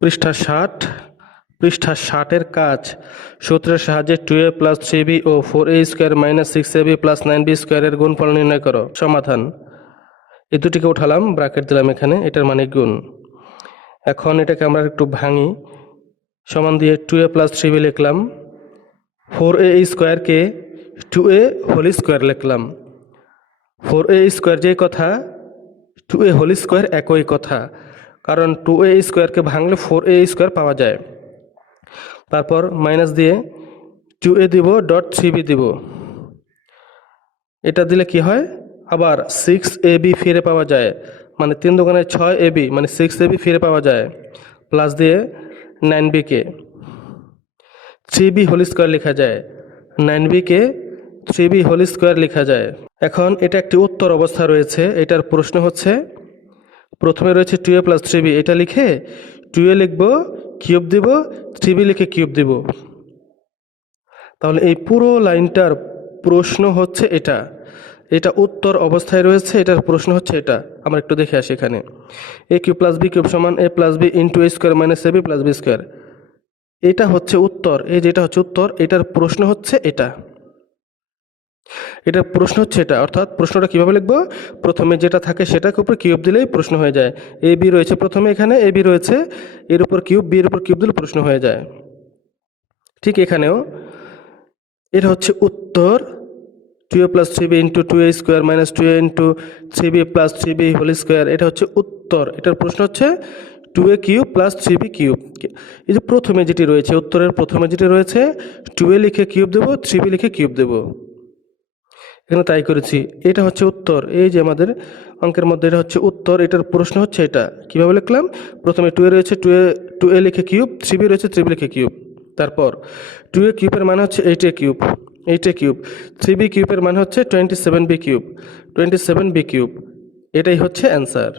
পৃষ্ঠা 60 পৃষ্ঠা 60-এর কাজ সূত্রের সাহায্যে 2a প্লাস 3b ও 4a square minus 6ab plus 9b স্কোয়ারের গুণফল নির্ণয় করো। সমাধান, এই দুটিকে উঠালাম, ব্র্যাকেট দিলাম এখানে, এটার মানে গুণ। এখন এটাকে আমরা একটু ভাঙি, সমান দিয়ে 2a প্লাস 3b লিখলাম, 4a স্কোয়ারকে 2a হোল স্কোয়ার লিখলাম। 4a স্কোয়ার যে কথা, 2a হোল স্কোয়ার একই কথা, কারণ 2a স্কোয়ারকে ভাঙলে 4a স্কোয়ার পাওয়া যায়। তারপর মাইনাস দিয়ে 2a দিব ডট 3b দিব, এটা দিলে কি হয়, আবার 6ab ফিরে পাওয়া যায়, মানে 3 দুগুণে 6ab মানে 6ab ফিরে পাওয়া যায়। প্লাস দিয়ে 9b কে 3b হোল স্কোয়ার লেখা যায়, 9b কে 3b হোল স্কোয়ার লেখা যায়। এখন এটা একটি উত্তর অবস্থা রয়েছে, এটার প্রশ্ন হচ্ছে প্রথমে রয়েছে 2a প্লাস 3b, এটা লিখে 2a লিখব, কিউব দিব, 3b লিখে কিউব দিব। তাহলে এই পুরো লাইনটার প্রশ্ন হচ্ছে এটা, এটা উত্তর অবস্থায় রয়েছে, এটার প্রশ্ন হচ্ছে এটা। আমরা একটু দেখে আসি এখানে, a cube plus b cube সমান a plus b into a square minus ab plus b square, এটা হচ্ছে উত্তর। এই যেটা হচ্ছে উত্তর, এটার প্রশ্ন হচ্ছে এটা, এটার প্রশ্ন হচ্ছে এটা। অর্থাৎ প্রশ্নটা কীভাবে লিখব, প্রথমে যেটা থাকে সেটাকে উপরে কিউব দিলেই প্রশ্ন হয়ে যায়। এ বি রয়েছে প্রথমে, এখানে এ বি রয়েছে, এর উপর কিউব, বি এর উপর কিউব দিলে প্রশ্ন হয়ে যায়। ঠিক এখানেও এটা হচ্ছে উত্তর, 2a plus 3b into 2a square minus 2a into 3b plus 3b whole square, এটা হচ্ছে উত্তর। এটার প্রশ্ন হচ্ছে 2a cube plus 3b cube. এই যে প্রথমে যেটি রয়েছে, উত্তরের প্রথমে যেটি রয়েছে, 2a লিখে কিউব দেবো, 3b লিখে কিউব দেবো, এখানে তাই করেছি। এটা হচ্ছে উত্তর, এই যে আমাদের অঙ্কের মধ্যে এটা হচ্ছে উত্তর, এটার প্রশ্ন হচ্ছে এটা। কিভাবে লিখলাম, প্রথমে 2a রয়েছে, 2a লিখে কিউব, 3b রয়েছে, 3b লিখে কিউব। তারপর 2a কিউবের মানে হচ্ছে 8a cube, 8a cube, 3b কিউবের মানে হচ্ছে 27b কিউব, 27b কিউব, এটাই হচ্ছে অ্যান্সার।